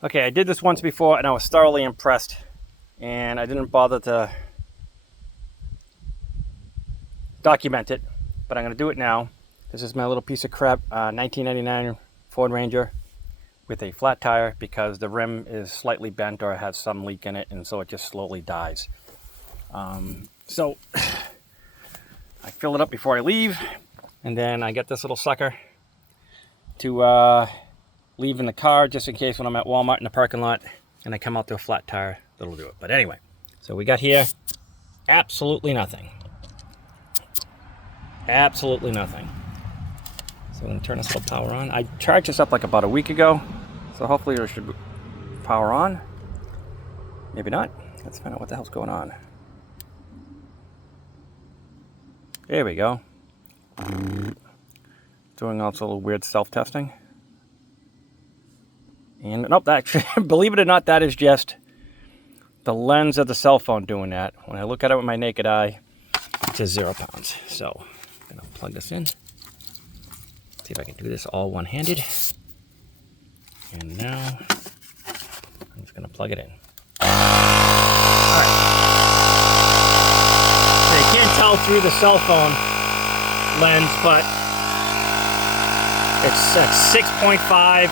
Okay, I did this once before and I was thoroughly impressed, and I didn't bother to document it, but I'm going to do it now. This is my little piece of crap 1999 Ford Ranger with a flat tire because the rim is slightly bent or has some leak in it, and so it just slowly dies. So I fill it up before I leave, and then I get this little sucker to leave in the car just in case when I'm at Walmart in the parking lot and I come out to a flat tire, that'll do it. But anyway, so we got here absolutely nothing. Absolutely nothing. So I'm going to turn this little power on. I charged this up like about a week ago, so hopefully it should power on. Maybe not. Let's find out what the hell's going on. There we go. Doing also a little weird self-testing. And nope, actually, believe it or not, that is just the lens of the cell phone doing that. When I look at it with my naked eye, it says 0 pounds. So I'm going to plug this in. See if I can do this all one-handed. And now I'm just going to plug it in. All right. So you can't tell through the cell phone lens, but it's at 6.5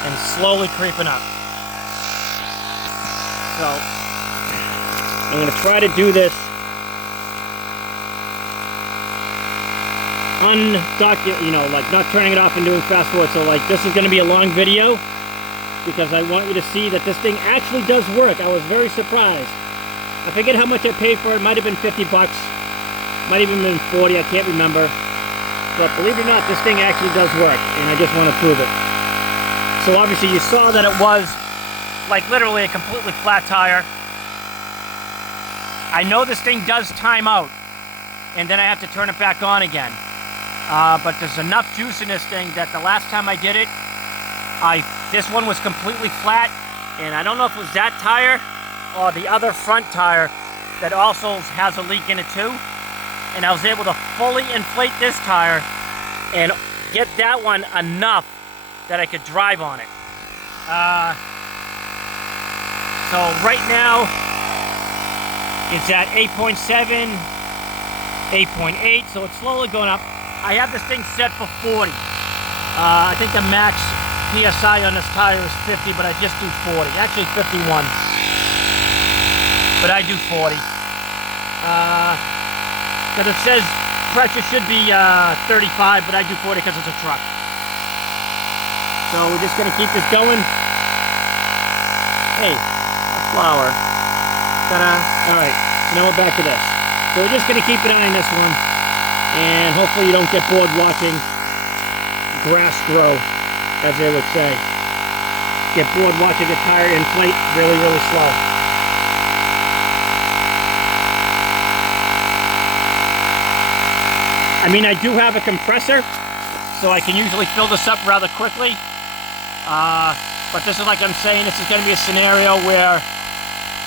and slowly creeping up. So I'm going to try to do this like not turning it off and doing fast forward. So like this is going to be a long video because I want you to see that this thing actually does work. I was very surprised. I forget how much I paid for it. It might have been 50 bucks. Might have even been 40. I can't remember. But believe it or not, this thing actually does work, and I just want to prove it. So obviously you saw that it was like literally a completely flat tire. I know this thing does time out, and then I have to turn it back on again. But there's enough juice in this thing that the last time I did it, this one was completely flat, and I don't know if it was that tire or the other front tire that also has a leak in it too. And I was able to fully inflate this tire and get that one enough that I could drive on it. So right now it's at 8.7, 8.8, so it's slowly going up. I have this thing set for 40. I think the max PSI on this tire is 50, but I just do 40. Actually 51, but I do 40. Because it says pressure should be 35, but I do 40 because it's a truck. So we're just going to keep this going. Hey, a flower. Ta-da. Alright, so now we're back to this. So we're just going to keep an eye on this one. And hopefully you don't get bored watching grass grow, as they would say. Get bored watching the tire inflate really, really slow. I mean, I do have a compressor, so I can usually fill this up rather quickly. But this is like I'm saying, this is going to be a scenario where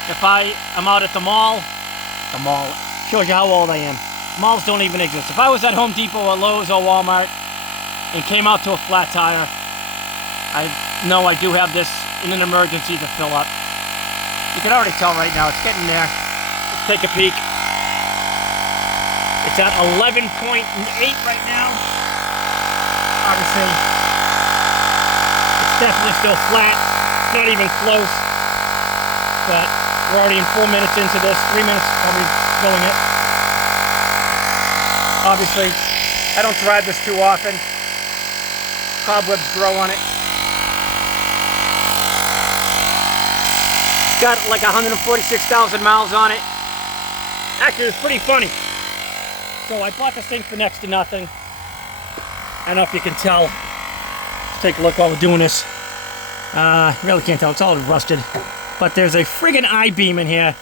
if I'm out at the mall shows you how old I am. Malls don't even exist. If I was at Home Depot or Lowe's or Walmart and came out to a flat tire, I know I do have this in an emergency to fill up. You can already tell right now, it's getting there. Let's take a peek. It's at 11.8 right now. Obviously, it's definitely still flat. It's not even close. But we're already in 4 minutes into this. 3 minutes probably filling it. Obviously, I don't drive this too often. Cobwebs grow on it. It's got like 146,000 miles on it. Actually, it's pretty funny. So I bought this thing for next to nothing. I don't know if you can tell. Let's take a look while we're doing this. Really can't tell, it's all rusted. But there's a friggin' I-beam in here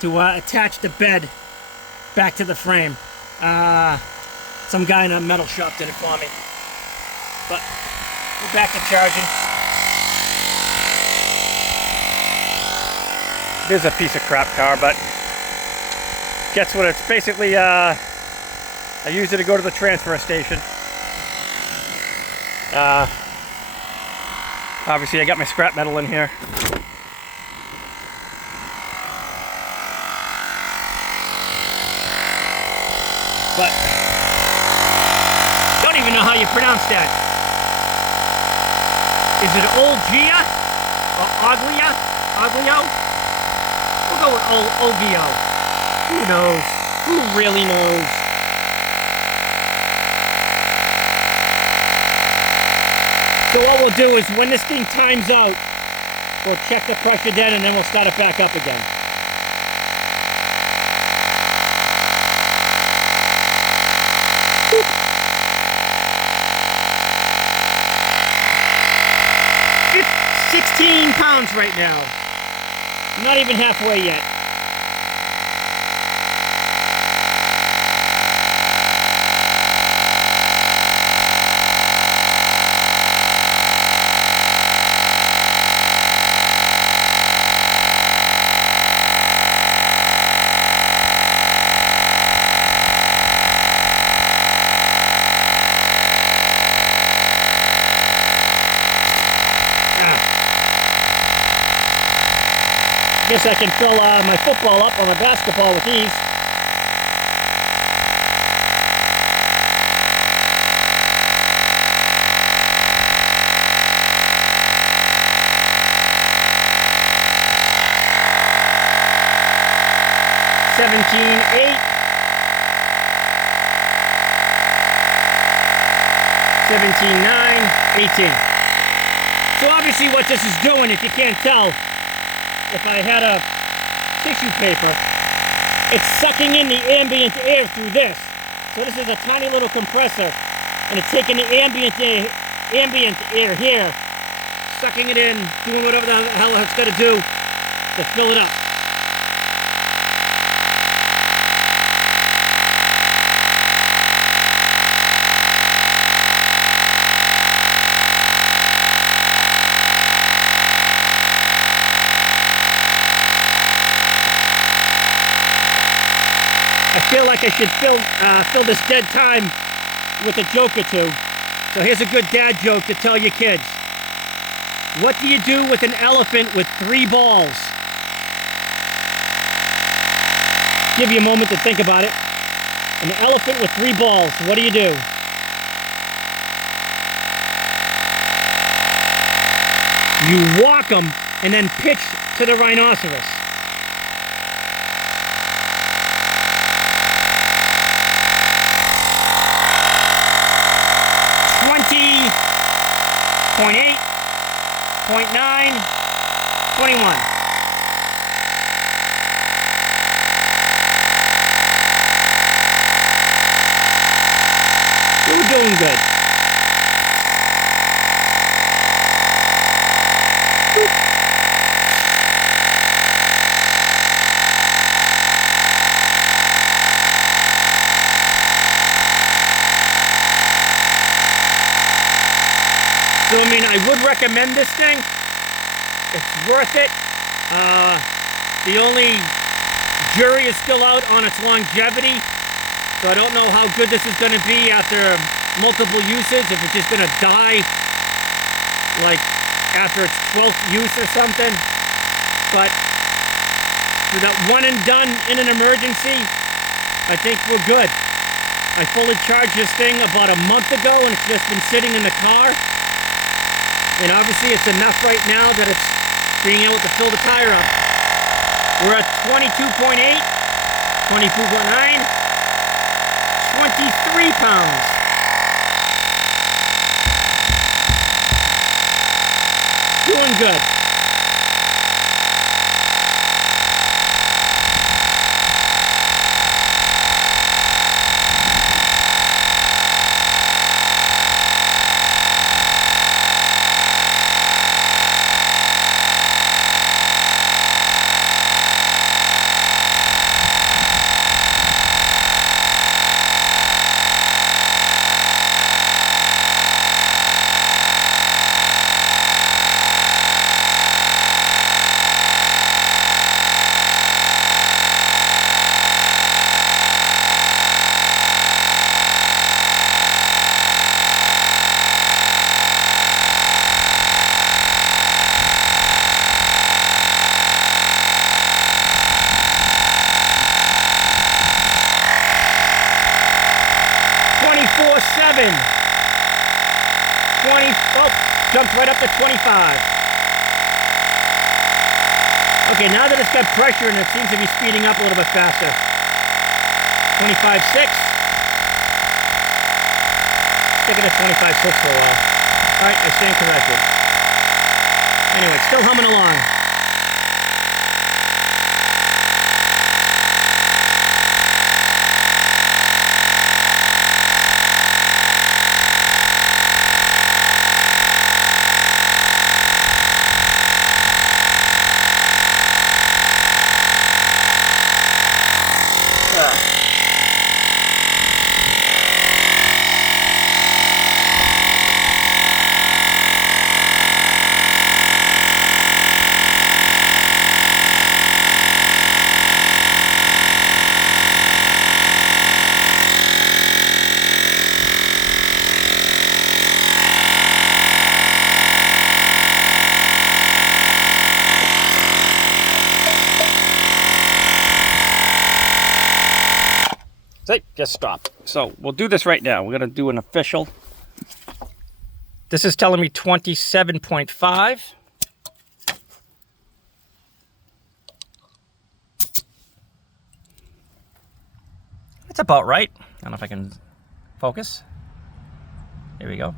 to attach the bed back to the frame. Some guy in a metal shop did it for me. But we're back to charging. This is a piece of crap car, but guess what? It's basically I use it to go to the transfer station. Obviously I got my scrap metal in here. But don't even know how you pronounce that. Is it Olgeo or Olgeo? Olgeo? We'll go with Olgeo. Who knows? Who really knows? So what we'll do is when this thing times out, we'll check the pressure then and then we'll start it back up again. It's 16 pounds right now. Not even halfway yet. Guess I can fill my football up or my basketball with these. $17.8. $17.9. $18. So obviously what this is doing, if you can't tell, if I had a tissue paper, it's sucking in the ambient air through this. So this is a tiny little compressor, and it's taking the ambient air here, sucking it in, doing whatever the hell it's got to do to fill it up. I feel like I should fill this dead time with a joke or two. So here's a good dad joke to tell your kids. What do you do with an elephant with 3 balls? Give you a moment to think about it. An elephant with 3 balls, what do? You walk them and then pitch to the rhinoceros. .8, .9, 21. So we're doing good. So, I mean, I would recommend this thing. It's worth it. The only jury is still out on its longevity. So I don't know how good this is going to be after multiple uses. If it's just going to die, like, after its 12th use or something. But for that one and done in an emergency, I think we're good. I fully charged this thing about a month ago, and it's just been sitting in the car. And obviously it's enough right now that it's being able to fill the tire up. We're at 22.8, 22.9, 23 pounds. Doing good. it's right up to 25. Okay, now that it's got pressure and it seems to be speeding up a little bit faster. 25.6. Sticking at 25.6 for a while. Alright, I stand corrected. Anyway, it's still humming along. So, just stop. So we'll do this right now. We're going to do an official. This is telling me 27.5. That's about right. I don't know if I can focus. There we go.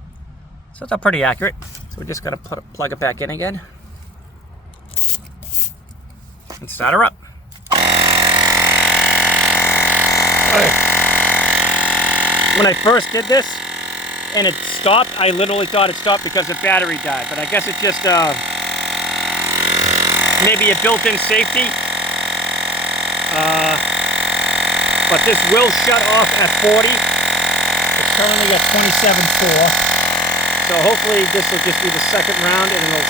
So it's pretty accurate. So we're just going to plug it back in again. And start her up. When I first did this and it stopped, I literally thought it stopped because the battery died, but I guess it's just maybe a built-in safety. But this will shut off at 40. It's currently at 27.4. So hopefully this will just be the second round and it'll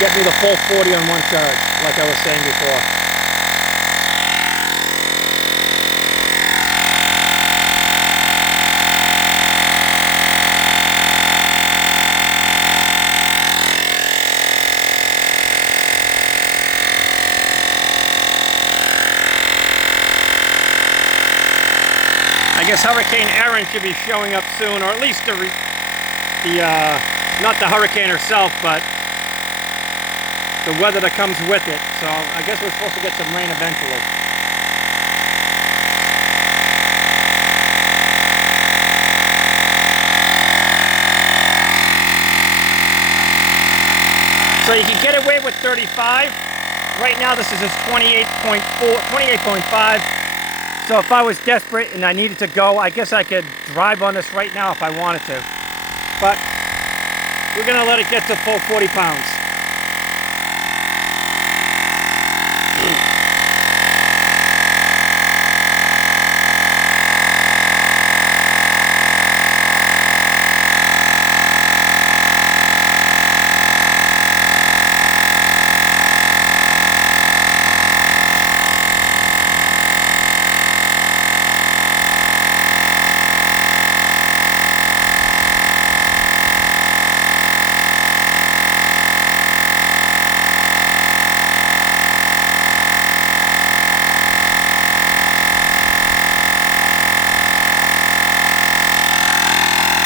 get me the full 40 on one charge, like I was saying before. I guess Hurricane Erin should be showing up soon, or at least not the hurricane herself, but the weather that comes with it. So I guess we're supposed to get some rain eventually. So you can get away with 35. Right now this is 28.4, 28.5. So if I was desperate and I needed to go, I guess I could drive on this right now if I wanted to. But we're going to let it get to full 40 pounds.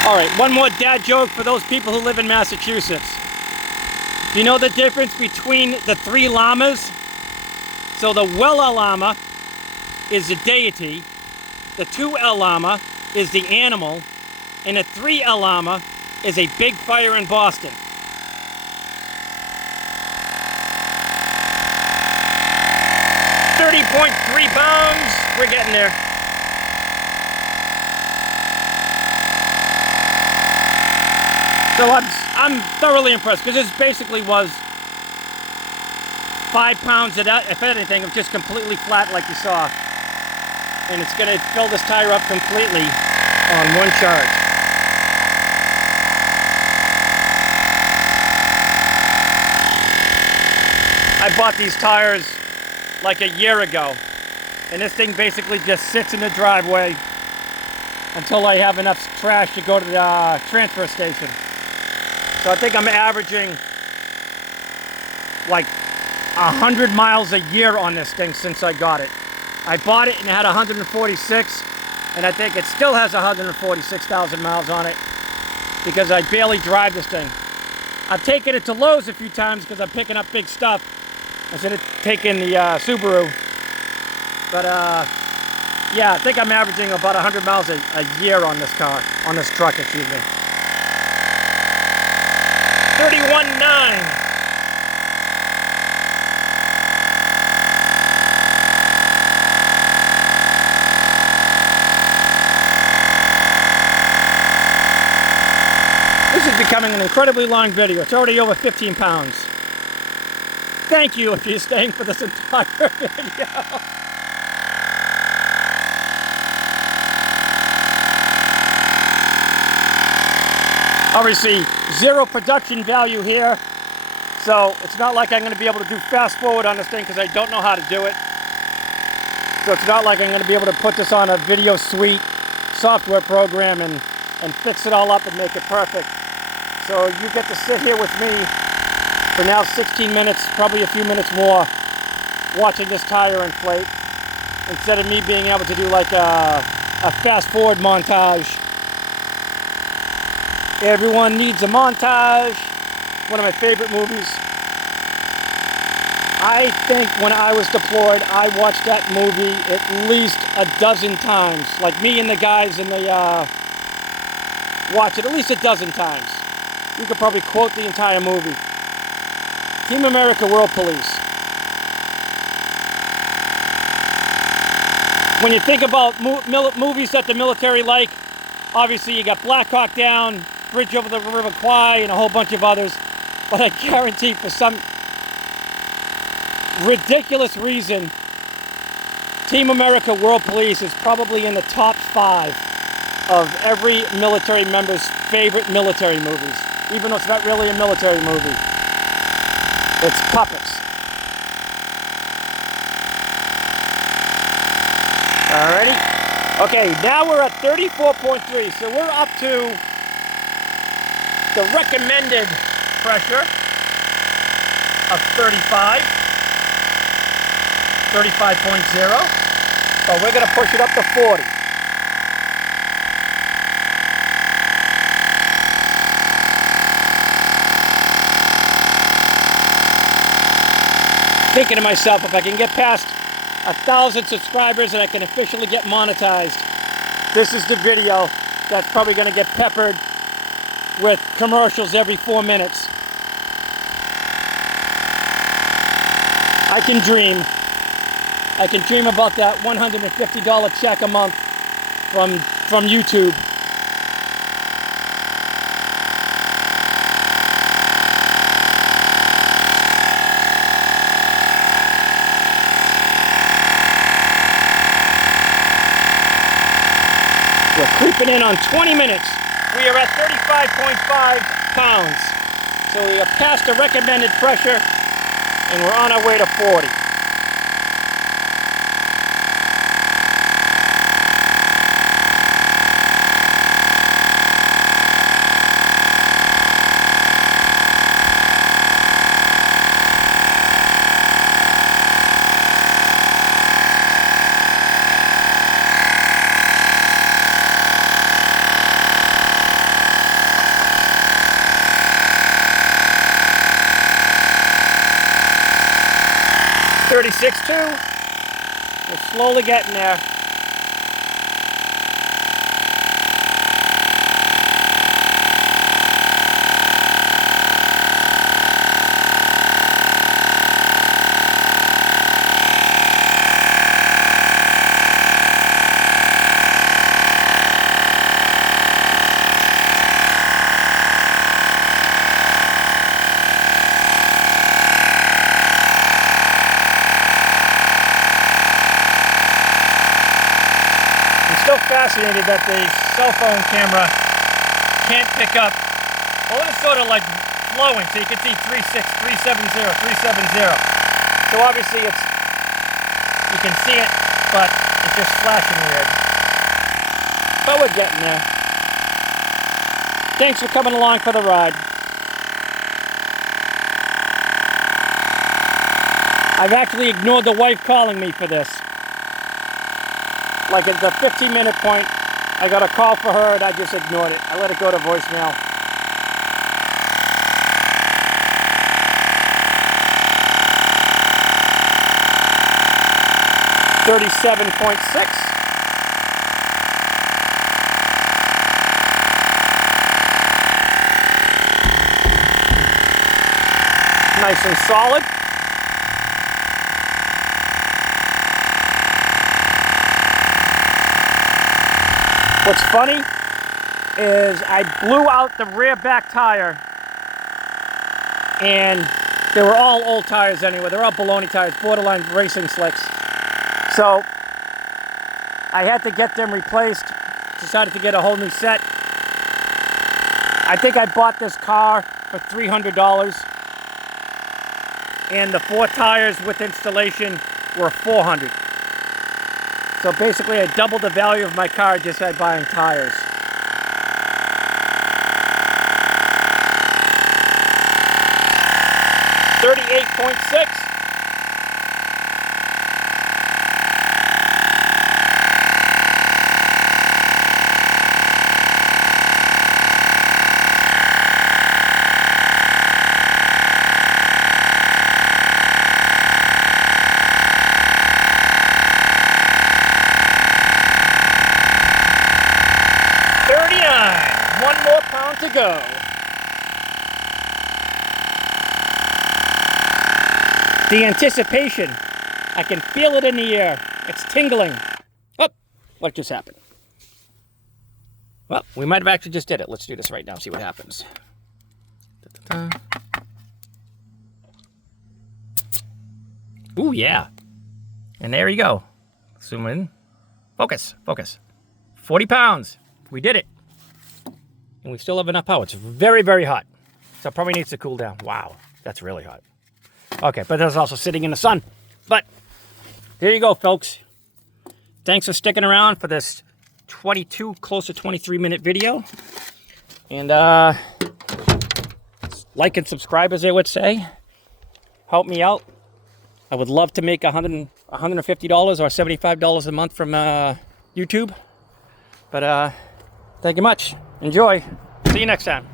All right, one more dad joke for those people who live in Massachusetts. Do you know the difference between the three llamas? So the Wella llama is the deity, the 2L llama is the animal, and the 3L llama is a big fire in Boston. .3 pounds, we're getting there. So I'm thoroughly impressed because this basically was 5 pounds of that, if anything, of just completely flat like you saw. And it's going to fill this tire up completely on one charge. I bought these tires like a year ago, and this thing basically just sits in the driveway until I have enough trash to go to the transfer station. So I think I'm averaging like 100 miles a year on this thing since I got it. I bought it and it had 146, and I think it still has 146,000 miles on it. because I barely drive this thing. I've taken it to Lowe's a few times because I'm picking up big stuff instead of taking the Subaru. But yeah, I think I'm averaging about 100 miles a year on this car, on this truck, excuse me. 31.9. This is becoming an incredibly long video. It's already over 15 pounds. Thank you if you're staying for this entire video. Obviously, zero production value here. So it's not like I'm going to be able to do fast forward on this thing because I don't know how to do it. So it's not like I'm going to be able to put this on a video suite software program and fix it all up and make it perfect. So you get to sit here with me for now 16 minutes, probably a few minutes more, watching this tire inflate, instead of me being able to do like a fast forward montage. Everyone Needs a Montage, one of my favorite movies. I think when I was deployed, I watched that movie at least a dozen times. Like me and the guys in the watch it at least a dozen times. You could probably quote the entire movie. Team America World Police. When you think about movies that the military like, obviously you got Black Hawk Down, Bridge over the River Kwai, and a whole bunch of others. But I guarantee for some ridiculous reason, Team America World Police is probably in the top 5 of every military member's favorite military movies. Even though it's not really a military movie. It's puppets. Alrighty. Okay, now we're at 34.3, so we're up to the recommended pressure of 35, 35.0, but we're going to push it up to 40. Thinking to myself, if I can get past 1,000 subscribers and I can officially get monetized, this is the video that's probably going to get peppered with commercials every 4 minutes. I can dream. I can dream about that $150 check a month from YouTube. We're creeping in on 20 minutes. We are at 35.5 pounds. So we are past the recommended pressure and we're on our way to 40. We're slowly getting there. Fascinated that the cell phone camera can't pick up. Well, it is sort of like flowing, so you can see 36, 370, 370. So obviously you can see it, but it's just flashing weird. But we're getting there. Thanks for coming along for the ride. I've actually ignored the wife calling me for this. Like at the 15-minute point, I got a call for her and I just ignored it. I let it go to voicemail. 37.6. Nice and solid. What's funny is I blew out the rear back tire, and they were all old tires anyway. They're all baloney tires, borderline racing slicks. So I had to get them replaced. Decided to get a whole new set. I think I bought this car for $300. And the 4 tires with installation were $400. So basically I doubled the value of my car just by buying tires. $38.6. One more pound to go. The anticipation, I can feel it in the air. It's tingling. Oh, what just happened? Well, we might have actually just did it. Let's do this right now, see what happens. Ooh, yeah. And there you go. Zoom in. Focus, focus. 40 pounds. We did it. And we still have enough power. It's very, very hot. So it probably needs to cool down. Wow, that's really hot. Okay, but that's also sitting in the sun. But there you go, folks. Thanks for sticking around for this 22, close to 23-minute video. And like and subscribe, as they would say. Help me out. I would love to make $150 or $75 a month from YouTube. But thank you much. Enjoy. See you next time.